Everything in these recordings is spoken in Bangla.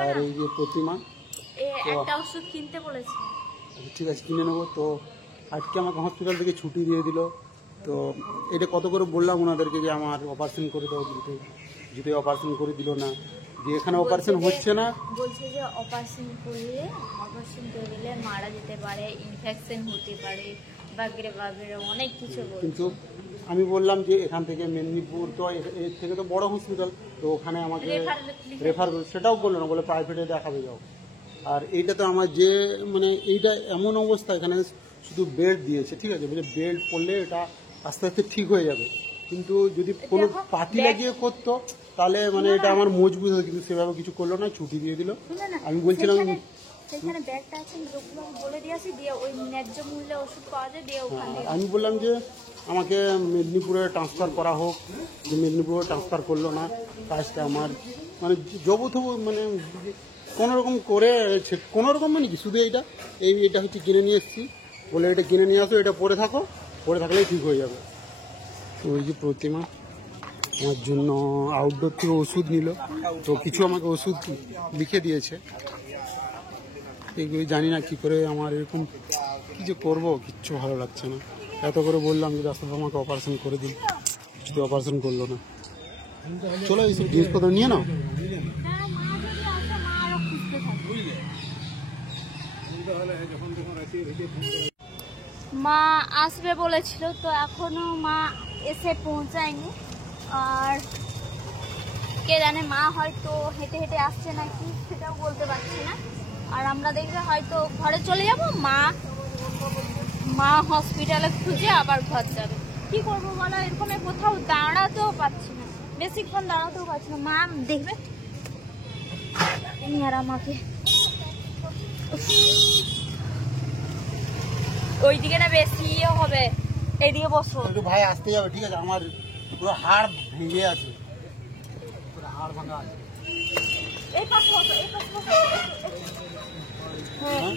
আর এই যে প্রতিমা একটা ওষুধ কিনতে বলেছে। ঠিক আছে, কিনে নেবো। তো আজকে আমাকে হসপিটাল থেকে ছুটি দিয়ে দিল। তো এটা কত করে বললাম ওনাদেরকে যে আমার অপারেশন করে দাও, কিন্তু যদি অপারেশন করে দিল না, যে এখানে অপারেশন হচ্ছে না, বলছে যে অপারেশন করে দিলে মারা যেতে পারে, ইনফেকশন হতে পারে, বাগরে বাগরে অনেক কিছু। কিন্তু আমি বললাম যে এখান থেকে মেদিনীপুর তো এর থেকে তো বড় হসপিটাল, তো ওখানে আমাকে রেফার করে, সেটাও বললো না, বলে প্রাইভেটে দেখাবে যাও। আর এইটা তো আমার যে মানে এইটা এমন অবস্থা, এখানে শুধু বেড দিয়েছে, ঠিক আছে, বলে বেড পড়লে এটা আস্তে আস্তে ঠিক হয়ে যাবে। কিন্তু যদি কোনো পাতি লাগিয়ে করতো তাহলে মানে এটা আমার মজবুত হতো, কিন্তু সেভাবে কিছু করলো না, ছুটি দিয়ে দিল। আমি বলছিলাম আমি বললাম যে আমাকে মেদিনীপুরে ট্রান্সফার করা হোক, যে মেদিনীপুরে ট্রান্সফার করলো না, কাজটা আমার মানে জবথবু মানে কোনোরকম করে, কোনোরকম মানে কি শুধু এইটা হচ্ছে কিনে নিয়ে এসেছি, বলে এটা কিনে নিয়ে আসো, এটা পরে থাকো, পরে থাকলেই ঠিক হয়ে যাবে। তো ওই যে প্রতিমা আমার জন্য আউটডোর থেকে ওষুধ নিল, তো কিছু আমাকে ওষুধ লিখে দিয়েছে, এগুলো জানি না কি করে আমার এরকম কি যে করবো, কিচ্ছু ভালো লাগছে না। এত করে বললাম যে ডাক্তারবাবু আমাকে অপারেশন করে দিন, শুধু অপারেশন করলো না। চলো এইসব জিনিসপত্র নিয়ে নাও। মা আসবে বলেছিল, তো এখনো মা এসে পৌঁছায়নি। আর কে জানে, মা হয়তো হেঁটে হেঁটে আসছে নাকি সেটাও বলতে পারছি না। আর আমরা দেখবে হয়তো ঘরে চলে যাব, মা হসপিটালে খুঁজে আবার ঘর যাবে। কি করবো বলো, এরকম কোথাও দাঁড়াতেও পাচ্ছি না, বেশিক্ষণ দাঁড়াতেও পারছি না। মা দেখবে আর আমাকে ওইদিকে না বেশি ইয়ে হবে, এইদিকে বসো। একটু ভাই আসতে যাবে, ঠিক আছে, আমার পুরো হাড় ভেঙে আছে, পুরো হাড় ভাঙা আছে। এই পাশে বসো, এই পাশে বসো। হ্যাঁ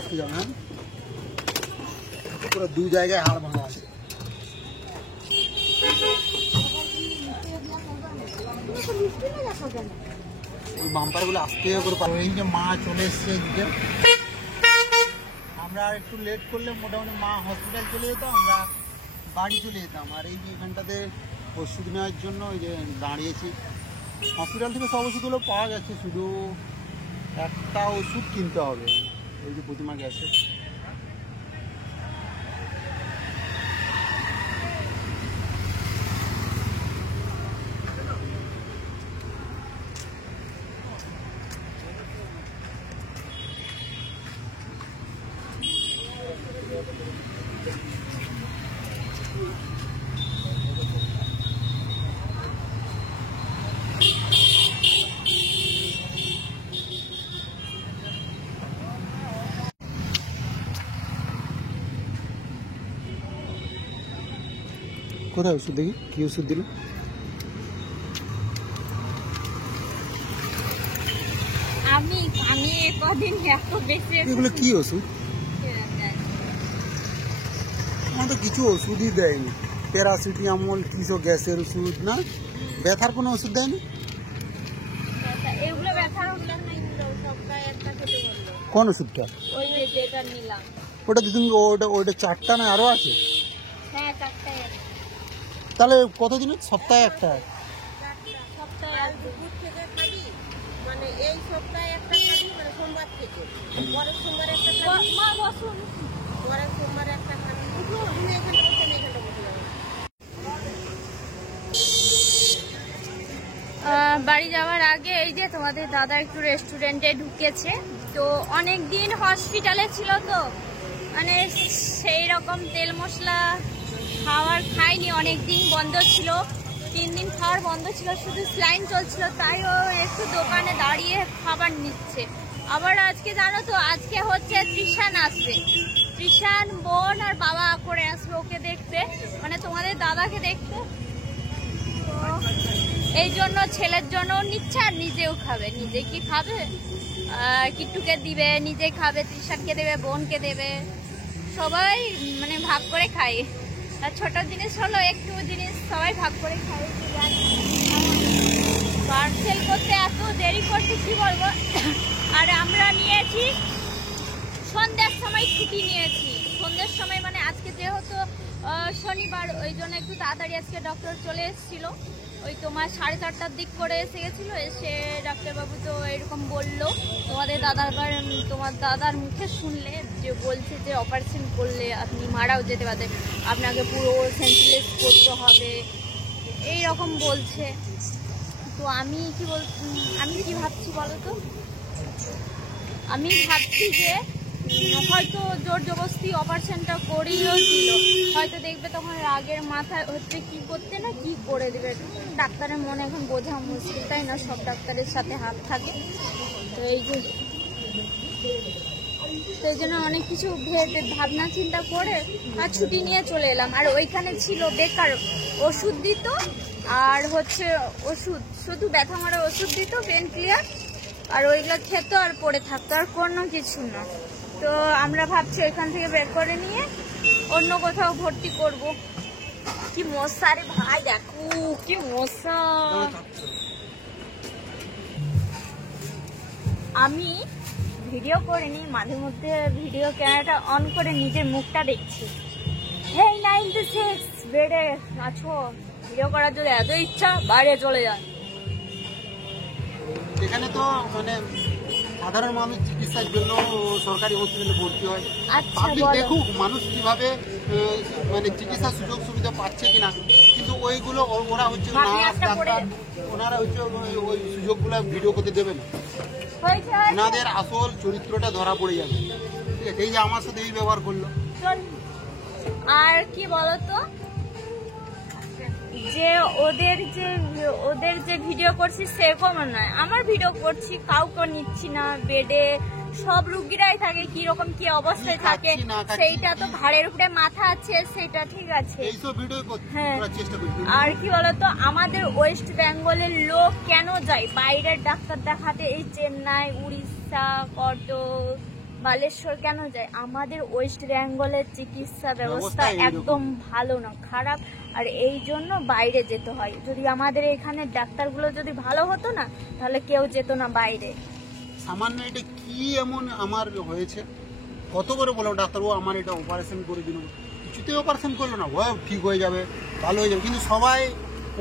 একটু জানেন পুরো দু জায়গায় হাড় ভাঙা আছে। ওই বাম্পার গুলো আসতে করে পারবো। এই যে মা চলে এসছে এদিকে, আমরা একটু লেট করলে মোটামুটি মা হসপিটাল চলে যেত, আমরা বাড়ি চলে যেতাম। আর এই যে এখানটাতে ওষুধ নেওয়ার জন্য ওই যে দাঁড়িয়েছি, হসপিটাল থেকে সব ওষুধগুলো পাওয়া গেছে, শুধু একটা ওষুধ কিনতে হবে, ওই যে প্রতিমা গেছে। কোথায় ওষুধ দেখি, কি ওষুধ দিল? আমি কদিন এত বেশি এগুলো কি ওষুধ? আমার তো কিছু ওষুধই দেয়নি, প্যারাসিটামল, কিছু গ্যাসের ওষুধ, না ব্যথার কোনো ওষুধ দেয়নি। এগুলো ব্যথার ওষুধ না, এগুলো সপ্তাহে একটা খেতে বললো। কোন ওষুধটা? ওই যে যেটা নিলাম ওটা তুমি ওটা চারটা না আরো আছে? হ্যাঁ চারটাই আছে। তাহলে কতদিনের? সপ্তাহে একটা? সপ্তাহে দুপুর থেকে খাবি, মানে এই সপ্তাহে একটা খাবি, মানে সোমবার থেকে পরের সোমবার একটা খাবি, মা বসুন, পরের সোমবার একটা খাবি। তুমি এখানে বসে, এখানে বসে যাবো। বাড়ি যাওয়ার আগে এই যে তোমাদের দাদা একটু রেস্টুরেন্টে ঢুকেছে। তো অনেক দিন হসপিটালে ছিল, তো মানে সেই রকম তেল মশলা খাওয়ার খাইনি, অনেক দিন বন্ধ ছিল, 3 দিন খাওয়ার বন্ধ ছিল, শুধু স্লাইন চলছিল, তাই ও একটু দোকানে দাঁড়িয়ে খাবার নিচ্ছে। আবার আজকে জানো তো, আজকে হচ্ছে তৃষান আসবে, তৃষান বোন আর বাবা করে আসবে ওকে দেখতে, মানে তোমাদের দাদাকে দেখতে। এই জন্য ছেলের জন্য নিচ্ছে, আর নিজেও খাবে। নিজে কি খাবে, কিট্টুকে দিবে, নিজে খাবে, তৃষানকে দেবে, বোনকে দেবে, সবাই মানে ভাগ করে খায়। আর ছোট জিনিস হলো একটু জিনিস সবাই ভাগ করে খায়। বাড়ছে বলবো, আর আমরা নিয়েছি সন্ধ্যার সময় ছুটি নিয়েছি। সন্ধ্যার সময় মানে আজকে যেহেতু শনিবার, ওই জন্য একটু তাড়াতাড়ি আজকে ডক্টর চলে এসেছিল। ওই তোমার 4:30টার দিক করে এসে গেছিলো। এসে ডাক্তারবাবু তো এরকম বললো, তোমার দাদার মুখে শুনলে যে বলছে যে অপারেশন করলে আপনি মারাও যেতে পারেন, আপনাকে পুরো সেন্সলেস করতে হবে, এই রকম বলছে। তো আমি কি ভাবছি বলো তো, আমি ভাবছি যে হয়তো জোর জবরদস্তি অপারেশনটা করিয়েও দিল, হয়তো দেখবে তখন রাগের মাথায় হচ্ছে কি করতে না কি করে দেবে। ডাক্তারের মনে এখন বোঝা মুশকিল, তাই না? সব ডাক্তারের সাথে হাত থাকে। তো সেই জন্য অনেক কিছু ভাবনা চিন্তা করে আর ছুটি নিয়ে চলে এলাম। আর ওইখানে ছিল বেকার ওষুধ দিত, আর হচ্ছে ওষুধ শুধু ব্যথা মারা ওষুধ দিত, পেন ক্লিয়ার, আর ওইগুলো খেত আর পড়ে থাকতো, আর কোনো কিছু না। তো আমরা ভাবছি ওইখান থেকে বের করে নিয়ে অন্য কোথাও ভর্তি করব। কি মশা রে ভাই, দেখো কি মশা। আমি ভিডিও করিনি, মাঝে মধ্যে ভিডিও ক্যামেরাটা অন করে নিজের মুখটা দেখছি। হেই 96 বেডে আছো, ভিডিও করার জন্য এত ইচ্ছা বাইরে চলে যান। এখানে তো মানে সাধারণ মানুষ চিকিৎসার জন্য সরকারি হসপিটালে ভর্তি হয়। পাবলিক দেখুক মানুষ কিভাবে মানে চিকিৎসার সুযোগ সুবিধা পাচ্ছে কিনা, কিন্তু ওইগুলো ওরা হচ্ছে নার্স ডাক্তার, ওনারা হচ্ছে ওই সুযোগগুলো ভিডিও করতে দেবে না। ওনাদের আসল চরিত্রটা ধরা পড়ে যাবে। ঠিক আছে, এই যে আমার সাথে এই ব্যবহার করলো। আর কি বলতো, যে ওদের যে ভিডিও করছি সেরকম নয়, আমার ভিডিও করছি, কাউকে নিচ্ছি না। বেডে সব রুগীরাই থাকে, কি রকম কি অবস্থায় থাকে সেইটা তো ঘাড়ের উপরে মাথা আছে, সেটা ঠিক আছে। হ্যাঁ, আর কি বলতো, আমাদের ওয়েস্ট বেঙ্গলের লোক কেন যায় বাইরের ডাক্তার দেখাতে? এই চেন্নাই, উড়িষ্যা, কটক, বালেশ্বর কেন যায়? আমাদের ওয়েস্ট বেঙ্গলের চিকিৎসা ব্যবস্থা একদম ভালো না, খারাপ। আর এই জন্য বাইরে যেতে হয়। যদি আমাদের এখানে ডাক্তারগুলো যদি ভালো হতো না, তাহলে কেউ যেত না বাইরে। সামান্য এটা কি এমন আমার হয়েছে, কত করে বলো ডাক্তারবাবু আমার এটা অপারেশন করে দিল, কিছুতেই অপারেশন করলো না, ঠিক হয়ে যাবে, ভালো হয়ে যাবে। কিন্তু সবাই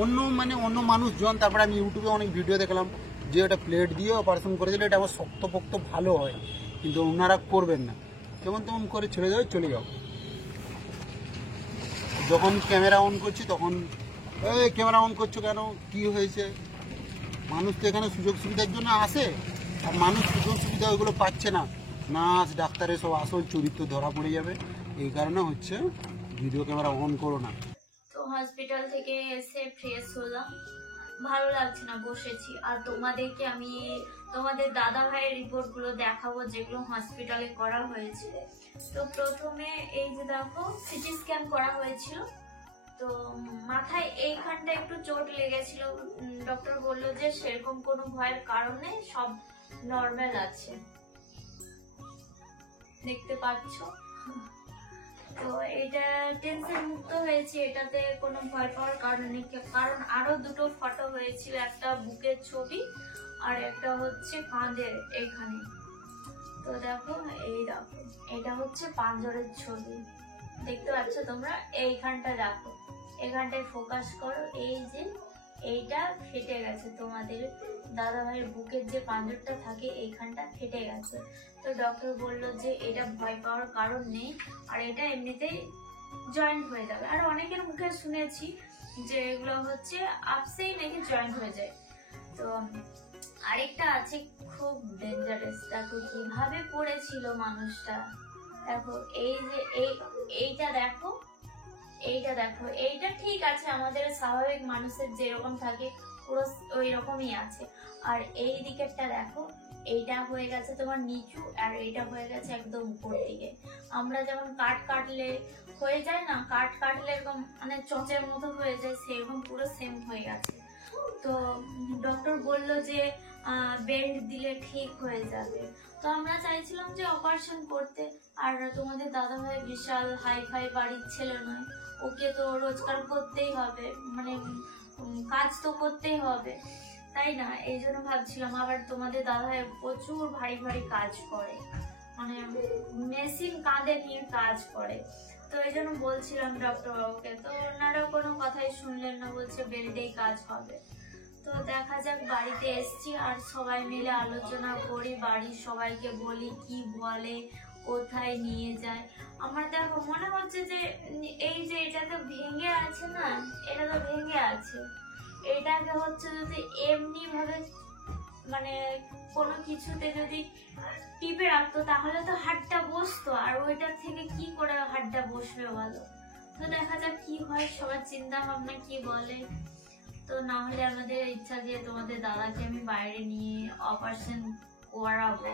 অন্য মানুষজন, তারপরে আমি ইউটিউবে অনেক ভিডিও দেখলাম যে এটা প্লেট দিয়ে অপারেশন করে দিলে এটা আমার শক্তপোক্ত ভালো হয়, কিন্তু ওনারা করবেন না, যেমন তেমন করে ছেড়ে যাও, চলে যাও। যখন ক্যামেরা অন করছি তখন এই ক্যামেরা অন করছো কেন, কি হয়েছে? মানুষ তো এখানে সুযোগ সুবিধার জন্য আসে, আর মানুষ সুযোগ সুবিধা ওইগুলো পাচ্ছে না। নার্স ডাক্তারের সব আসল চরিত্র ধরা পড়ে যাবে, এই কারণে হচ্ছে ভিডিও ক্যামেরা অন করো না। তো হসপিটাল থেকে এসে ফ্রেশ হলাম, ভালো লাগছে না, বসেছি। আর তোমাদেরকে আমি তোমাদের দাদা ভাইয়ের রিপোর্টগুলো দেখাবো যেগুলো হসপিটালে করা হয়েছে। তো প্রথমে এই যে দেখো, সিটি স্ক্যান করা হয়েছিল। তো মাথায় এইখানটা একটু চোট লেগেছিল, ডক্টর বললো যে সেরকম কোনো ভয়ের কারণে সব নর্মাল আছে, দেখতে পাচ্ছ। তো এটা টেনশন মুক্ত হয়েছে, এটাতে কোনো ভয় পাওয়ার কারণ নেই। কারণ আরো দুটো ফটো হয়েছিল, একটা বুকের ছবি আর একটা হচ্ছে কাঁধের এইখানে। তো দেখো, এটা হচ্ছে পাঁজরের ছবি, দেখতে পাচ্ছ তোমরা? এইখানটা দেখো, এখানটায় ফোকাস করো। এই যে এইটা ফেটে গেছে, তোমাদের দাদা ভাইয়ের বুকের যে পাঁজরটা থাকে এইখানটা ফেটে গেছে। তো ডক্টর বললো যে এটা ভয় পাওয়ার কারণ নেই, আর এটা এমনিতেই জয়েন্ট হয়ে যাবে। আর অনেকের মুখে শুনেছি যে এগুলো হচ্ছে আপসেই নাকি জয়েন্ট হয়ে যায়। তো আরেকটা আছে খুব ডেঞ্জারাস, দেখো কিভাবে পড়েছিল মানুষটা। দেখো এই যে এইটা দেখো, এইটা ঠিক আছে, আমাদের স্বাভাবিক মানুষের যেরকম থাকে পুরো ওই রকমই আছে। আর এই দিকেরটা দেখো, এইটা হয়ে গেছে তোমার নিচু, আর এইটা হয়ে গেছে একদম উপর দিকে। আমরা যেমন কাটলে হয়ে যায় না, কাটলে এরকম মানে চোঁচের মতো হয়ে যায়, সেরকম পুরো সেম হয়ে গেছে। তো ডক্টর বললো যে বেল্ট দিলে ঠিক হয়ে যাবে। তো আমরা চাইছিলাম যে অপারেশন করতে। আর তোমাদের দাদা ভাই বিশাল হাই ফাই বাড়ির ছেলে নয়, ওকে তো রোজগার করতেই হবে, মানে কাজ তো করতেই হবে। তাই না? এই জন্য ভাবছিলাম, আবার তোমাদের দাদাভাই প্রচুর ভারী ভারী কাজ করে, মানে মেশিন কাঁধে নিয়ে কাজ করে। তো এই জন্য বলছিলাম ডক্টর বাবুকে, তো ওনারা কোনো কথাই শুনলেন না, বলছে বেল্টেই কাজ হবে। তো দেখা যাক, বাড়িতে এসছি আর সবাই মিলে আলোচনা করি, বাড়ির সবাইকে বলি কি বলে, কোথায় নিয়ে যায়। আমার দেখো মনে হচ্ছে যে এই যে এটা তো ভেঙে আছে না, এটা তো ভেঙে আছে, এটাকে হচ্ছে যদি এমনি ভাবে মানে কোনো কিছুতে যদি টিপে রাখতো তাহলে তো হাড়টা বসতো, আর ওইটার থেকে কি করে হাড়টা বসবে বলো? তো দেখা যাক কি হয়, সবার চিন্তা ভাবনা কি বলে। তো না হলে আমাদের ইচ্ছা যে তোমাদের দাদাকে আমি বাইরে নিয়ে অপারেশন করাবো।